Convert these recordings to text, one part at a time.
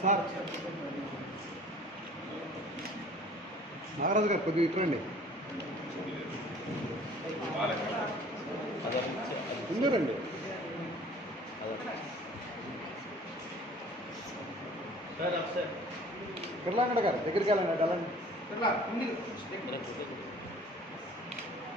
Sir Nagaraju గారు కొద్దిగా ఇక్కడండి. ముందు ఇక్కడ గారు దగ్గరికి వెళ్ళండి వెళ్ళండి.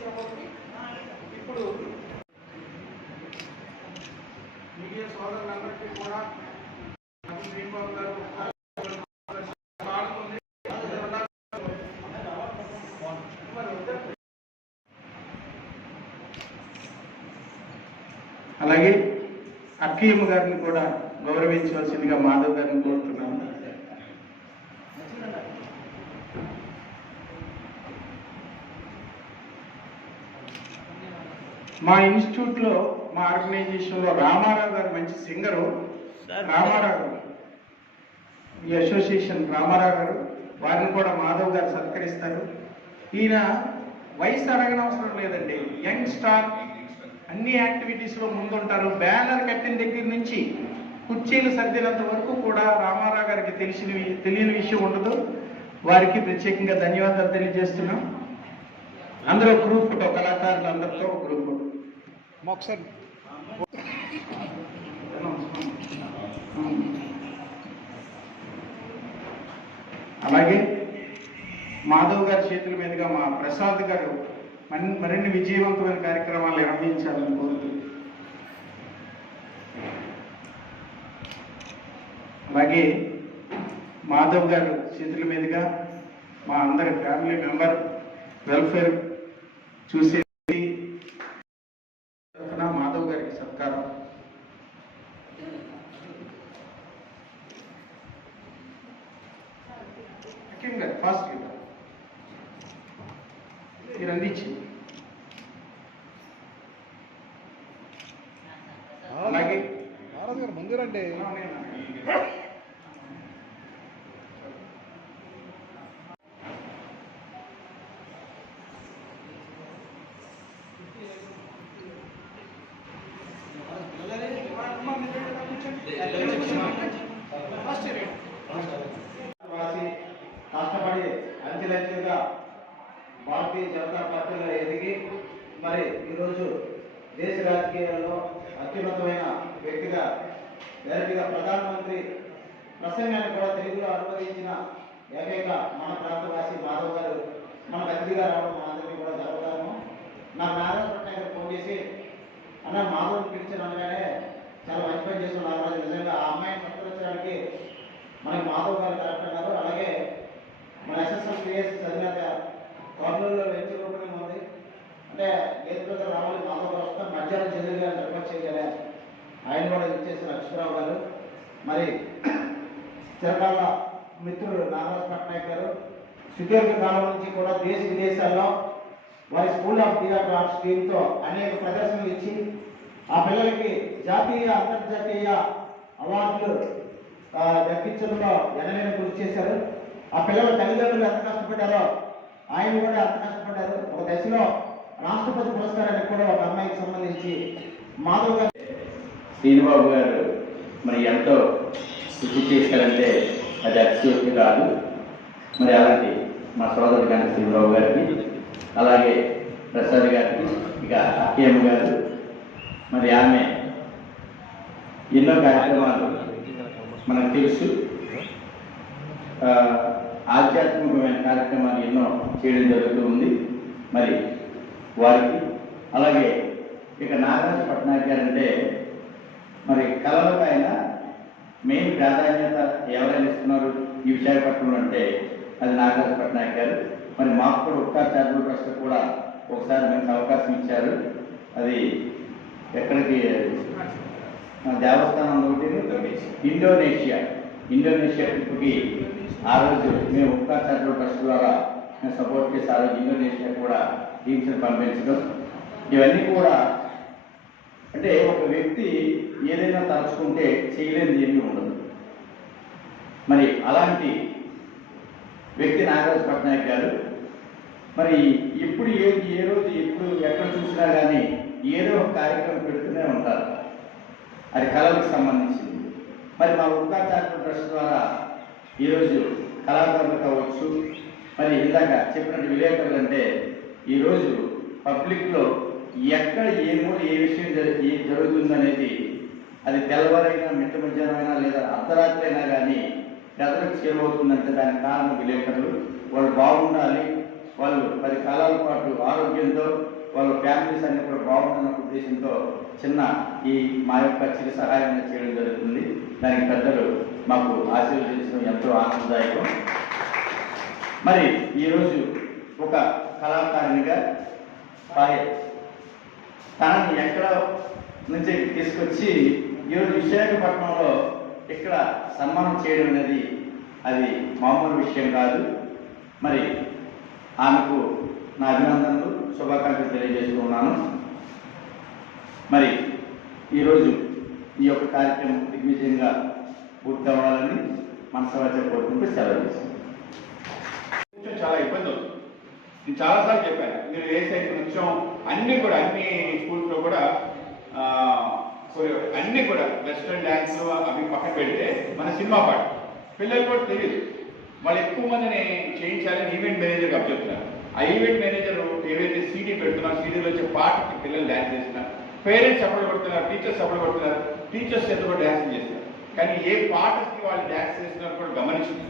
అతగండి ఇచ్చినప్పుడు ఇప్పుడు మీడియా సోదరులందరికీ కూడా శ్రీబాబు గారు అలాగే అక్కయ్యమ్మ గారిని కూడా గౌరవించవలసిందిగా మాధవ్ గారిని కోరుతున్నాను. మా ఇన్స్టిట్యూట్లో మా ఆర్గనైజేషన్లో రామారావు గారు మంచి సింగరు. రామారావు ఈ అసోసియేషన్ రామారావు గారు వారిని కూడా మాధవ్ గారు సత్కరిస్తారు. ఈయన వయసు అడగనవసరం లేదండి. యంగ్ స్టార్ అన్ని యాక్టివిటీస్లో ముందుంటారు. బ్యానర్ కట్టిన దగ్గర నుంచి కుర్చీలు సర్దినంత వరకు కూడా రామారావు గారికి తెలిసిన తెలియని విషయం ఉండదు. వారికి ప్రత్యేకంగా ధన్యవాదాలు తెలియజేస్తున్నాం. అందరూ గ్రూప్ ఫోటో కళాకారులు అందరితో గ్రూప్ ఫోటో. మా అలాగే మాధవ్ గారి చేతుల మీదుగా మా ప్రసాద్ గారు మరి మరిన్ని విజయవంతమైన కార్యక్రమాలు నిర్వహించాలని కోరుతూ. అలాగే మాధవ్ గారు చేతుల మీదుగా మా అందరి ఫ్యామిలీ మెంబర్ వెల్ఫేర్ చూసే హకీం గారు ఫాస్ట్ గా మీరు అందించి కష్టపడి అంచెలంచెలుగా భారతీయ జనతా పార్టీలో ఎదిగి మరి ఈరోజు దేశ రాజకీయాల్లో అత్యున్నతమైన వ్యక్తిగా డైరెక్ట్గా ప్రధానమంత్రి ప్రసంగాన్ని కూడా తెలుగులో అనువదించిన ఏకైక మన ప్రాంతవాసి మాధవ్ గారు మన అతిథిగా రావడం మనందరికీ కూడా గర్వకారణం. నా నారాయణ పట్నాయక్ ఫోన్ చేసి అన్న మాధవ్ పిలిచిన అనగానే చాలా మంచి పని చేస్తున్నారు నిజంగా ఆ అమ్మాయిని సంతరించడానికి మనకి మాధవ్ గారు కరెక్ట్ గారు అలాగే మన ఎస్ఎస్ఎల్ పిఎస్ చదివాక కర్నూలులో వెంచర్ రూపంగా ఉంది. అంటే గేతులతో రావాలి మాధవ్ గారు మధ్యాహ్నం చంద్రులు గారు రిక్వెస్ట్ చేయగలే ఆయన కూడా ఇచ్చేసిన అక్షరావు గారు. మరి చిరకాల మిత్రుడు నాగరాజ్ పట్నాయక్ గారు సుదీర్ఘ కాలం నుంచి కూడా దేశ విదేశాల్లో వారి స్కూల్ ఆఫ్ థియేటర్ ఆర్ట్స్ టీంతో అనేక ప్రదర్శనలు ఇచ్చి ఆ పిల్లలకి జాతీయ అంతర్జాతీయ అవార్డులు దక్కించడంలో ఎనలేని కృషి చేశారు. ఆ పిల్లల తల్లిదండ్రులు ఎంత కష్టపడ్డారో ఆయన కూడా ఎంత కష్టపడ్డారు ఒక దశలో రాష్ట్రపతి పురస్కారానికి కూడా ఒక అమ్మాయికి సంబంధించి మాధవ్ గారు శ్రీనిబాబు గారు మరి ఎంతో కృషి చేశారంటే అది అతిశయోక్తి కాదు. మరి అలాంటి మా సోదరు గారి శ్రీనిబాబు గారికి అలాగే ప్రసాద్ గారికి ఇక అక్కయ్యమ్మ గారు మరి ఆమె ఎన్నో కార్యక్రమాలు మనకు తెలుసు. ఆధ్యాత్మికమైన కార్యక్రమాలు ఎన్నో చేయడం జరుగుతూ ఉంది. మరి వారికి అలాగే ఇక నాగరాజ పట్నాయక్ గారు అంటే మరి కళలకు ఆయన మెయిన్ ప్రాధాన్యత ఎవరైనా ఇస్తున్నారు ఈ విశాఖపట్నంలో అంటే అది నాగరాజ పట్నాయక్ గారు. మరి మాకు కూడా ఒక్క చారిటబుల్ ట్రస్ట్ కూడా ఒకసారి మనకి అవకాశం ఇచ్చారు. అది ఎక్కడికి? ఆ, దేవస్థానం ఒకటి. ఇండోనేషియా. ఇండోనేషియా ట్రిప్కి ఆ రోజు మేము ఒక్క చారిటబుల్ ట్రస్ట్ ద్వారా మేము సపోర్ట్ చేసి ఆ రోజు ఇండోనేషియా కూడా టీమ్స్ని పంపించడం. ఇవన్నీ కూడా అంటే ఒక వ్యక్తి ఏదైనా తలుచుకుంటే చేయలేనిది ఏమీ ఉండదు. మరి అలాంటి వ్యక్తి నాగరాజు పట్నాయక్ గారు మరి ఎప్పుడు ఏ ఏ రోజు ఎప్పుడు ఎక్కడ చూసినా కానీ ఏదో ఒక కార్యక్రమం పెడుతూనే ఉంటారు. అది కళలకు సంబంధించింది. మరి మా ఉపాచార్య ట్రస్ట్ ద్వారా ఈరోజు కళాకారులు కావచ్చు మరి ఇందాక చెప్పినట్టు విలేకరులు అంటే ఈరోజు పబ్లిక్లో ఎక్కడ ఏ మూడు ఏ విషయం జరిగి జరుగుతుందనేది అది తెల్లవారైనా మిట్ట మధ్యాహ్నమైనా లేదా అర్ధరాత్రి అయినా కానీ ప్రజలకు చేరువవుతుందంటే దానికి కారణం విలేకరులు. వాళ్ళు బాగుండాలి వాళ్ళు పది కాలాల పాటు ఆరోగ్యంతో వాళ్ళ ఫ్యామిలీస్ అన్ని కూడా బాగుండాలన్న ఉద్దేశంతో చిన్న ఈ మా యొక్క చిరు సహాయాన్ని చేయడం జరుగుతుంది. దానికి పెద్దలు మాకు ఆశీర్వదించడం ఎంతో ఆనందదాయకం. మరి ఈరోజు ఒక కళాకారునిగా తనని ఎక్కడ నుంచి తీసుకొచ్చి ఈరోజు విశాఖపట్నంలో ఇక్కడ సన్మానం చేయడం అనేది అది మామూలు విషయం కాదు. మరి ఆమెకు నా అభినందనలు శుభాకాంక్షలు తెలియజేస్తున్నాను మరి ఈరోజు ఈ యొక్క కార్యక్రమం దిగ్విజయంగా పూర్తి అవ్వాలని మనసవాచ కోరుకుంటూ సెలవు తీసుకుంటాను కొంచెం చాలా ఇబ్బంది అవుతుంది. నేను చాలాసార్లు చెప్పాను మీరు ఏ సైడ్ కొంచెం అన్ని కూడా అన్ని స్కూల్స్లో కూడా అన్ని కూడా వెస్ట్రన్ డ్యాన్స్ అవి పక్కన పెడితే మన సినిమా పాట. పిల్లలు కూడా తెలియదు వాళ్ళు ఎక్కువ మందిని చేయించాలని ఈవెంట్ మేనేజర్ అప్ చెప్తున్నారు ఆ ఈవెంట్ మేనేజర్ ఏవైతే సీడీ పెడుతున్నారు సీడీలో వచ్చే పాటకి పిల్లలు డ్యాన్స్ చేస్తున్నారు పేరెంట్స్ ఎప్పుడు కొడుతున్నారు టీచర్స్ ఎప్పుడు కొడుతున్నారు టీచర్స్ ఎందుకు డ్యాన్స్ చేస్తారు కానీ ఏ పాటకి వాళ్ళు డ్యాన్స్ చేస్తున్నారు కూడా గమనించింది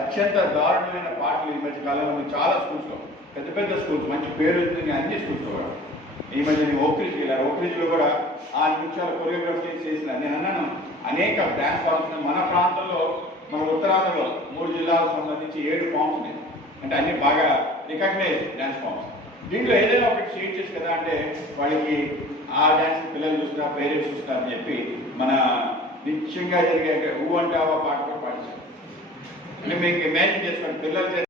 అత్యంత దారుణమైన పాటలు ఈ మధ్య కాలంలో చాలా స్కూల్స్లో పెద్ద పెద్ద స్కూల్స్ మంచి పేరు వచ్చింది అన్ని స్కూల్స్లో కూడా. ఈ మధ్య నేను ఓక్రిజ్ వెళ్ళాను. ఓక్రిజ్లో కూడా ఆ నిమిషాలు కొరియోగ్రఫీ చేసి చేసిన. నేను అన్నాను అనేక డ్యాన్స్ ఫామ్స్ ఉన్నాయి. మన ప్రాంతంలో మన ఉత్తరాంధ్రలో మూడు జిల్లాలకు సంబంధించి ఏడు ఫామ్స్ ఉన్నాయి. అంటే అన్ని బాగా రికగ్నైజ్ డ్యాన్స్ ఫామ్స్ దీంట్లో ఏదైనా ఒకటి చేంజ్ చేసి కదా అంటే వాళ్ళకి ఆ డ్యాన్స్ పిల్లలు చూస్తున్నారు పేరెంట్స్ చూస్తున్నారు అని చెప్పి మన నిత్యంగా జరిగే ఊ అంటావా పాట కూడా పాటించారు. అంటే మీకు ఇమాజిన్ చేసుకోండి పిల్లలు